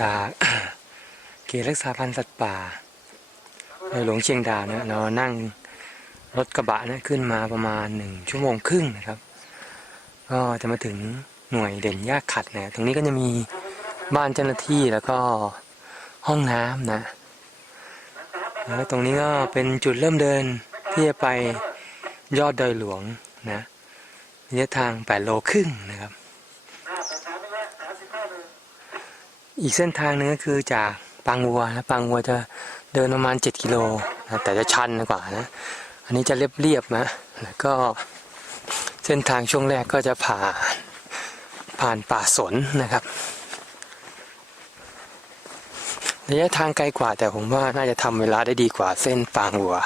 จากเขตรักษาพันธุ์สัตว์ป่าในหลวงเชียงดาวเนี่ยเรานั่งรถกระบะเนี่ยขึ้นมาประมาณหนึ่งชั่วโมงครึ่งนะครับ ก็จะมาถึงหน่วยเด่นยากขัดนะตรงนี้ก็จะมีบ้านเจ้าหน้าที่แล้วก็ห้องน้ำนะแล้วตรงนี้ก็เป็นจุดเริ่มเดินที่จะไปยอดดอยหลวงนะระยะทาง 8 โลครึ่งนะครับ อีกเส้นทางหนึงก็คือจากปางวัวนะปางวัวจะเดินประมาณ 7 กิโลนะแต่จะชันกว่านะอันนี้จะเรียบๆนะแล้วก็เส้นทางช่วงแรกก็จะผ่านผ่านป่าสนนะครับระยะทางไกลกว่าแต่ผมว่าน่าจะทำเวลาได้ดีกว่าเส้นปางวัว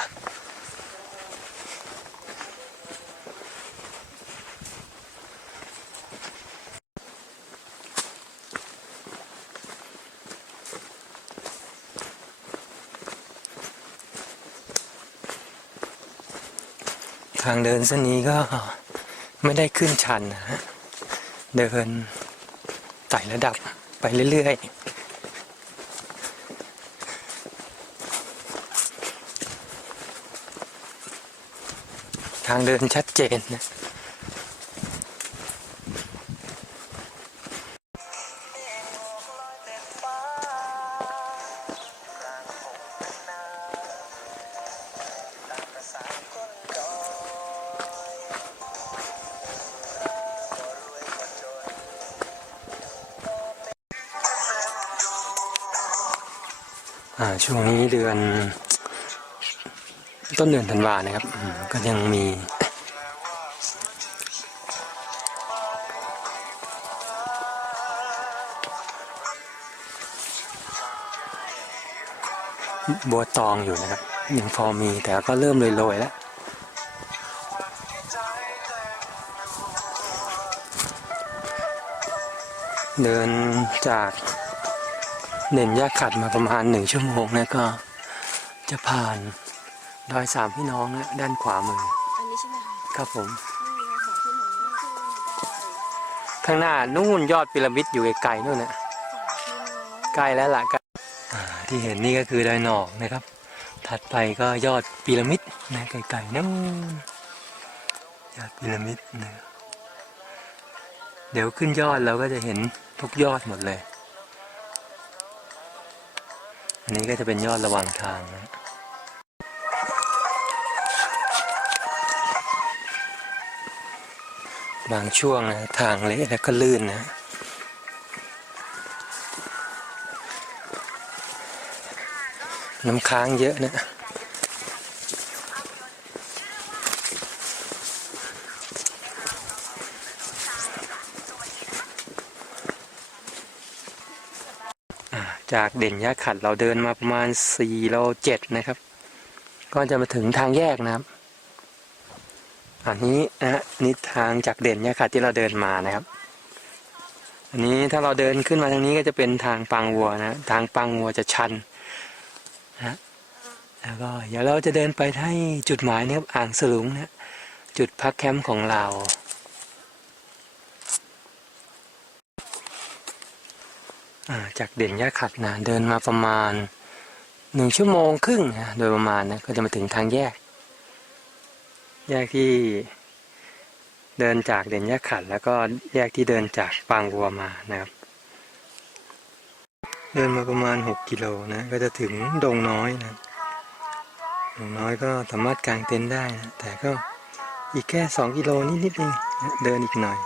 ทางเดินเส้นนี้ก็ไม่ได้ขึ้นชันนะฮะเดินไต่ระดับไปเรื่อยๆทางเดินชัดเจนนะ ช่วงนี้เดือน ต้นเดือนธันวานะครับ ก็ยังมี บัวตองอยู่นะครับ ยังพอมีแต่ก็เริ่มโรยๆแล้วเดินจาก เด่นยาขัดมาประมาณหนึ่งชั่วโมงนะก็จะผ่านดอยสามพี่น้องนะด้านขวามือ อันนี้ใช่ไหมคะครับผมนี่ไงสองพี่น้องคือดอยข้างหน้านู่นยอดพีระมิดอยู่ไกลๆนู่นนะสองพี่น้องใกล้แล้วล่ะใกล้อ่าที่เห็นนี่ก็คือดอยหนอกนะครับ ถัดไปก็ยอดพีระมิดนะไกลๆนู่นยอดพีระมิดนะเดี๋ยวขึ้นยอดเราก็จะเห็นทุกยอดหมดเลย อันนี้ก็จะเป็นยอดระหว่างทางนะบางช่วงนะทางเละแล้วก็ลื่นนะน้ำค้างเยอะนะ จากเด่นยาขัดเราเดินมาประมาณ4โล7นะครับ ก็จะมาถึงทางแยกนะครับ อันนี้นะนี่ทางจากเด่นยาขัดที่เราเดินมานะครับ อันนี้ถ้าเราเดินขึ้นมาทางนี้ก็จะเป็นทางปังวัวนะทางปังวัวจะชันนะแล้วก็เดี๋ยวเราจะเดินไปที่จุดหมายนะครับอ่างสลุงนะจุดพักแคมป์ของเรา อ่า จากเด่นยาขัดนะเดินมาประมาณหนึ่งชั่วโมงครึ่งนะโดยประมาณนะก็จะมาถึงทางแยก แยกที่เดินจากเด่นยาขัด แล้วก็แยกที่เดินจากปางวัวมานะครับ เดินมาประมาณ 6 กิโลนะก็จะถึงดงน้อยนะดงน้อยก็สามารถกางเต็นท์ได้นะแต่ก็อีกแค่ 2 กิโลนิดๆเองเดินอีกหน่อย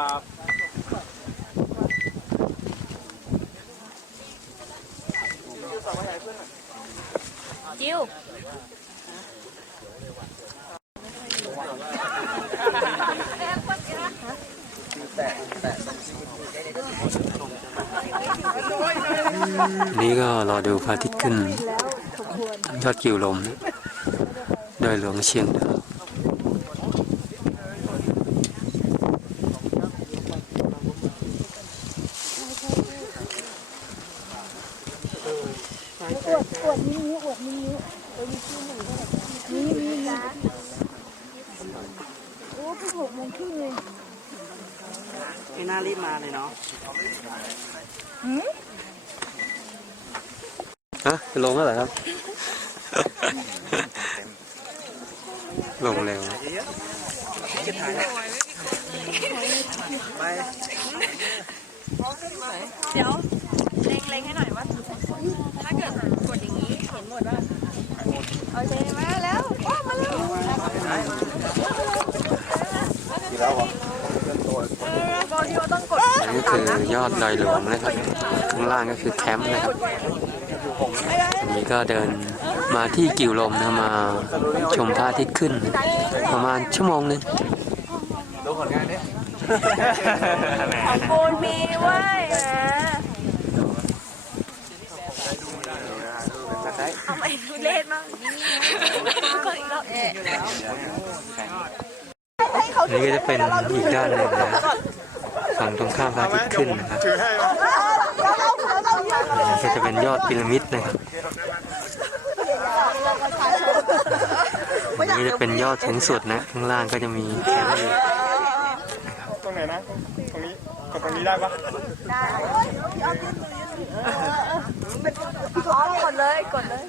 ครับจิวนี่ก็รอดูพระอาทิตย์ขึ้น ยอดกิวลม โดยหลวงเชียงดาว ฮะจะลงแล้วเหรอครับ ลงเร็วไปเดี๋ยวเล็งเล็งให้หน่อยว่าถ้าเกิดกดอย่างนี้เห็นหมดว่าโอเคมาแล้วว้ามาแล้วเออโกดิโอต้องกดอันนี้คือยอดดอยหลวงนะครับข้างล่างก็คือแคมป์นะครับ นนี้ก็เดินมาที่กิวลมนะมาชมพระอาทิตย์ขึ้น ประมาณชั่วโมงหนึงของโกนมีเว้ยเอาไปทุเรศมากก็อีกรอบอันนี้ก็จะเป็นอีกด้านหนึ่งนะฝั่งตรงข้ามพระอาทิตย์ขึ้นนะครับอั นนี้ก็จะเป็นยอดพีระมิดนะครับอันนี้จะเป็นยอดสูงสุดนะข้างล่างก็จะมีแคมป์อยู่ตรงไหนนะ ตรงนี้กดตรงนี้ได้ปะกดเลยกดเลย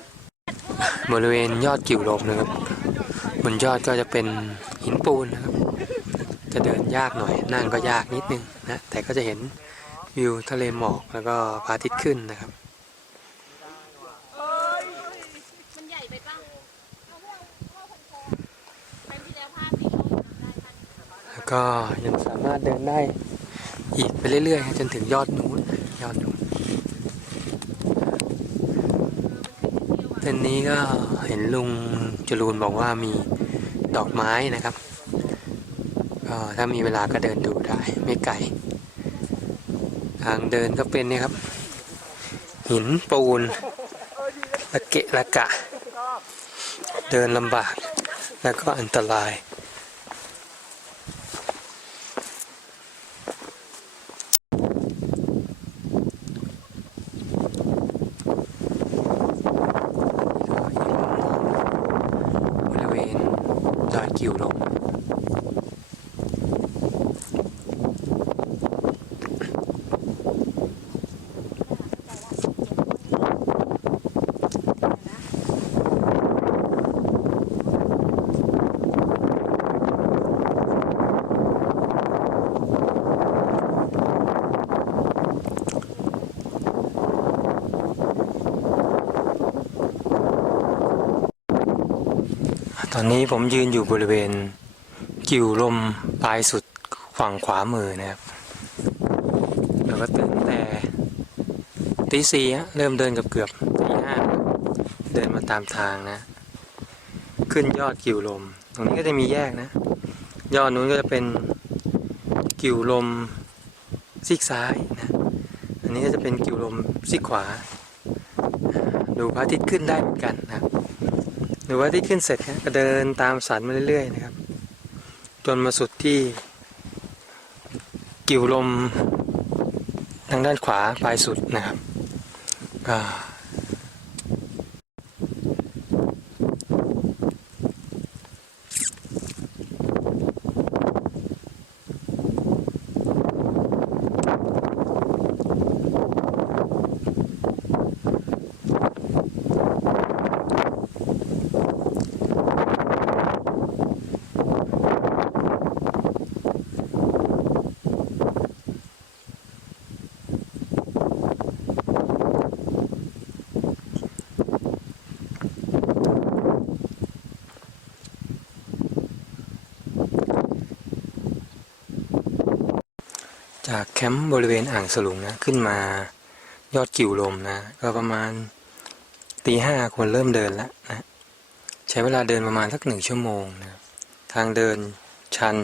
บริเวณยอดกิวลมนะครับ บนยอดก็จะเป็นหินปูนนะครับ จะเดินยากหน่อย นั่งก็ยากนิดนึงนะ แต่ก็จะเห็น วิวทะเลหมอกแล้วก็พระอาทิตย์ขึ้นนะครับแล้วก็ยังสามารถเดินได้อีกไปเรื่อยๆจนถึงยอดนู้นยอดนู้นเส้นนี้ก็เห็นลุงจรูนบอกว่ามีดอกไม้นะครับก็ถ้ามีเวลาก็เดินดูได้ไม่ไกล ทางเดินก็เป็นเนี่ยครับ หินปูนละเกะละกะ เดินลำบากแล้วก็อันตราย บริเวณดอยกิวลม ตอนนี้ผมยืนอยู่บริเวณกิวลมปลายสุดฝั่งขวามือนะครับ แล้วก็ตื่นแต่ตีสี่ฮะเริ่มเดินกับเกือบตีห้าเดินมาตามทางนะ ขึ้นยอดกิวลม ตรงนี้ก็จะมีแยกนะ ยอดนู้นก็จะเป็นกิวลมซีกซ้ายนะ อันนี้ก็จะเป็นกิวลมซีกขวา ดูพระอาทิตย์ขึ้นได้เหมือนกันนะครับ รือว่าที่ขึ้นเสร็จครับก็เดินตามสันมาเรื่อยๆนะครับ จนมาสุดที่ กิ่วลมทางด้านขวาปลายสุดนะครับก็ คมป์บริเวณอ่างสลุงนะขึ้นมายอดกิ่วลมนะ ก็ประมาณตีห้าควรเริ่มเดินแล้วนะใช้เวลาเดินประมาณสักหนึ่งชั่วโมงนะทางเดินชัน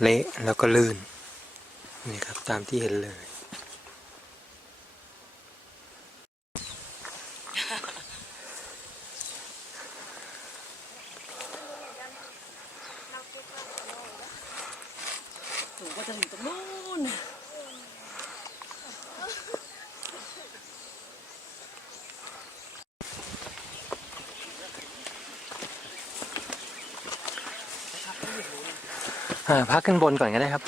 เละแล้วก็ลื่นนี่ครับตามที่เห็นเลย ก็จะถึงตรงนู้น อ่า พักขึ้นบนก่อนก็ได้ครับ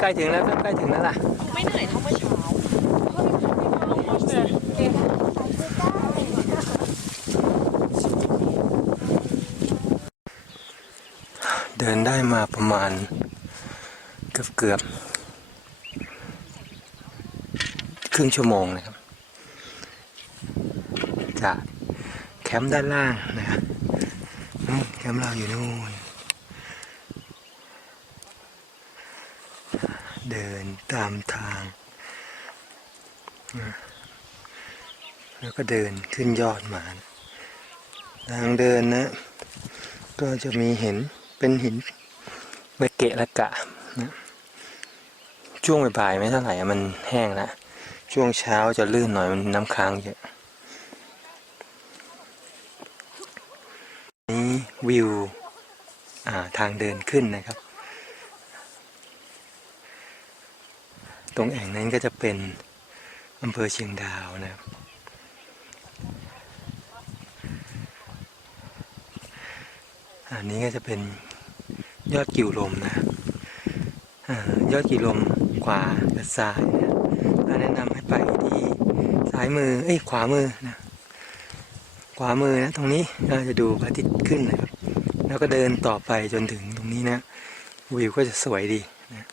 ใกล้ถึงแล้วใกล้ถึงแล้วล่ะ ไม่เหนื่อยเท่าเมื่อเช้า เดินได้ มาประมาณเกือบเกือบครึ่งชั่วโมงนะครับ จากแคมป์ด้านล่างนะครับนู่นแคมป์เราอยู่นู่น เดินตามทาง แล้วก็เดินขึ้นยอดมา ทางเดินนะ ก็จะมีเห็นเป็นหิน เบเกะละกะนะช่วงบ่ายๆไม่เท่าไหร่มันแห้งแล้วช่วงเช้าจะลื่นหน่อยมันน้ำค้างเยอะนี่วิวาทางเดินขึ้นนะครับ ตรงแอ่งนั้นก็จะเป็นอำเภอเชียงดาวนะครับอันนี้ก็จะเป็น ยอดกิ่วลมนะอายอดกิ่วลมขวาหรือซ้ายนะถ้าแนะนำให้ไปที่ซ้ายมือเอ้ยขวามือนะขวามือนะตรงนี้เราจะดูพระอาทิตย์ขึ้นนะครับ แล้วก็เดินต่อไปจนถึงตรงนี้นะวิวก็จะสวยดีนะ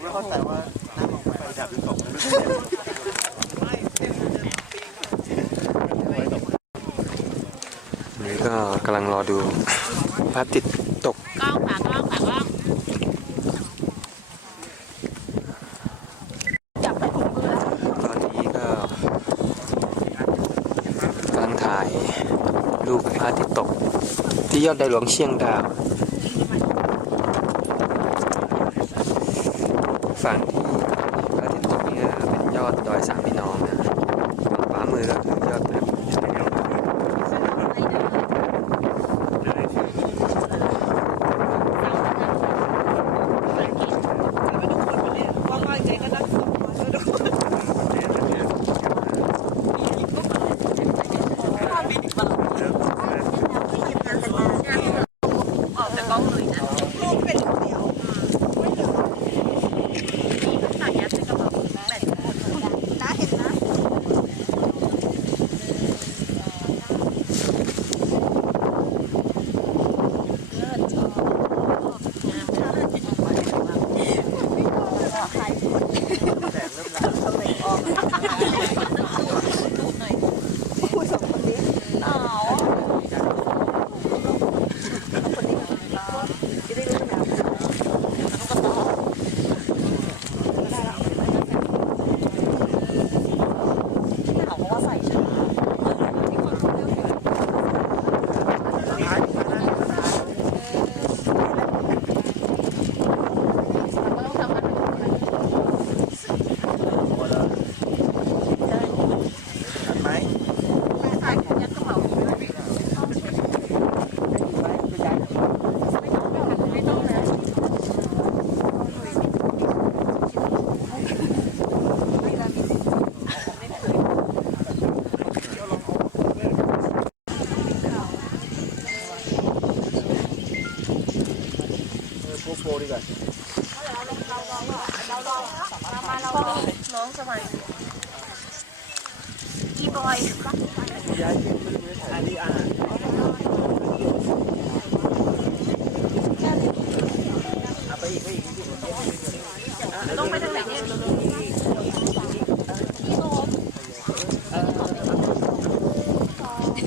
ไม่เข้าใจว่าน้ำลงไปดับหรือตก นี่ก็กำลังรอดูพระอาทิตย์ตกกล้องฝากล้องฝากกล้องตอนนี้ก็กำลังถ่ายรูปพระอาทิตย์ตก ที่ยอดดอยหลวงเชียงดาวฝั่งที่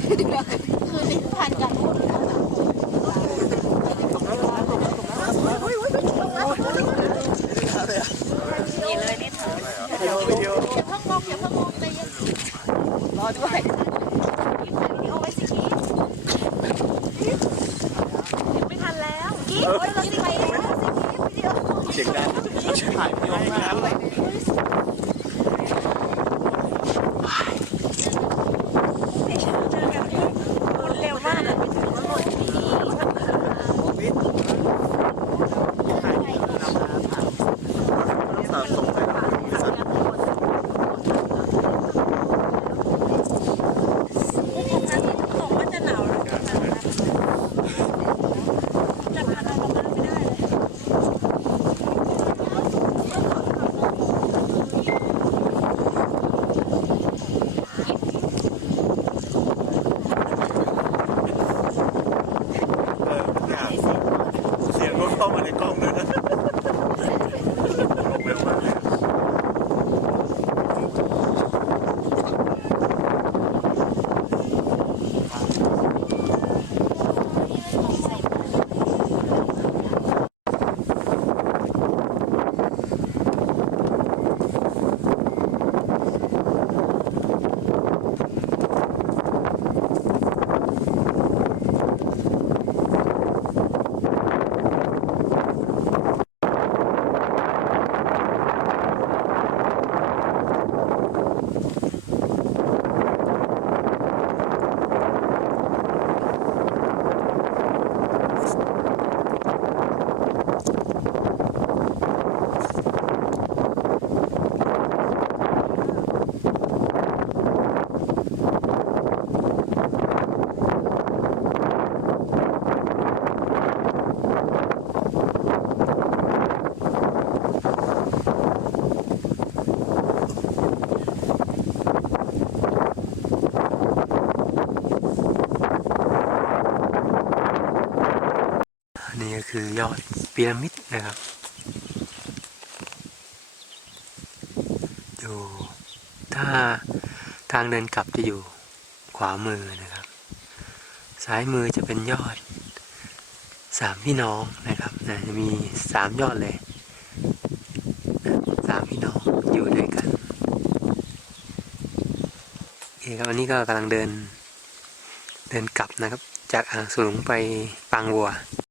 คือนิพพานกันหมด คือยอดพีระมิดนะครับ อยู่ ถ้าทางเดินกลับจะอยู่ขวามือนะครับ ซ้ายมือจะเป็นยอดสามพี่น้องนะครับนะจะมีสามยอดเลยสามพี่น้องอยู่ด้วยกันโอเคครับอันนี้ก็กำลังเดินเดินกลับนะครับ จากอ่างสูงไปปางวัว